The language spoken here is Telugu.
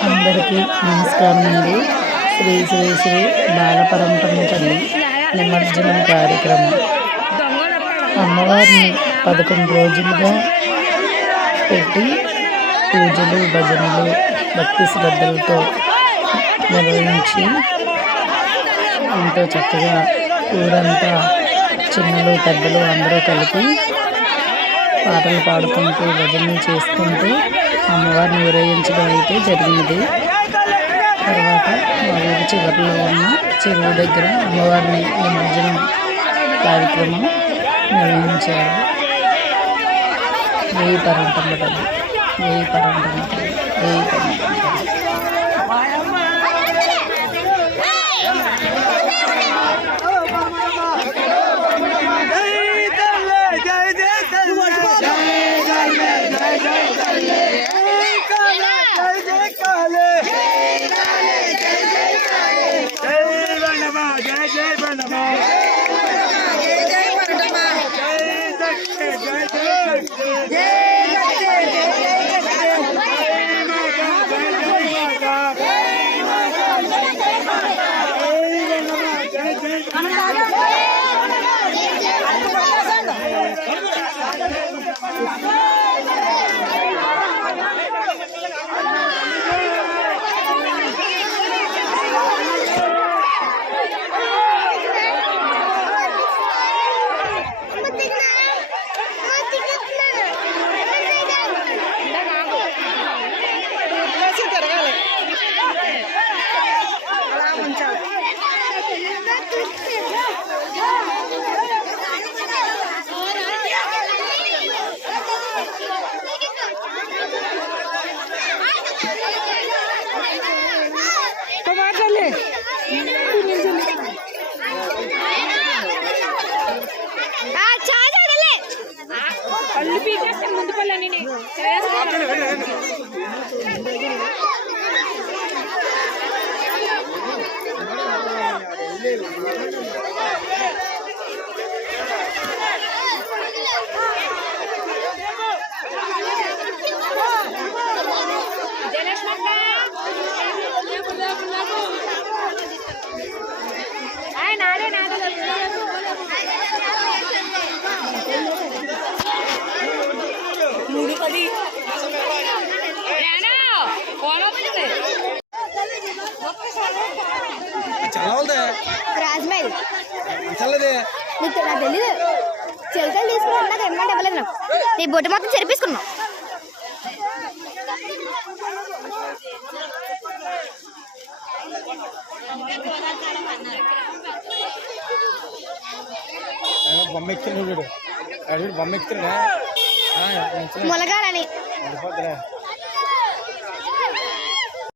అందరికీ నమస్కారం అండి శ్రీ శ్రీ శ్రీ బాలపరంపమ్మ తల్లి నిమజ్జనం కార్యక్రమం. అమ్మవారిని పదకొండు రోజులుగా పెట్టి పూజలు భజనలు భక్తి శ్రద్ధలతో నిర్వహించి ఎంతో చక్కగా ఊరంతా చిన్నలు పెద్దలు అందరూ కలిపి పాటలు పాడుకుంటూ భజనలు చేసుకుంటూ అమ్మవారిని ఊరేగించడం అయితే జరిగింది. తర్వాత మా ఊరి చివరిలో ఉన్న చెరువు దగ్గర అమ్మవారిని నిమజ్జనం కార్యక్రమం నిర్వహించారు. వెయ్యి పరంటమ్మ తల్లి వెయ్యి పరంటమ్మ వెయ్యి పరంటమ్మ Yeah. పళ్ళు పీకేస్తే ముందు పళ్ళు అన్ని చల్లవలదే రాజమహల్. చల్లదే. నీకు నాకు తెలీదు. చిలకలు తీసుకుని నాకు ఎమ్మంటే ఇవ్వలేదు నాకు. నీ బొట్టు మొత్తం చెరిపేసుకున్నావు. బొమ్మ ఎక్కుతున్నాడు అడుగు బొమ్మ ఎక్కుతున్నాడా ములగాలని.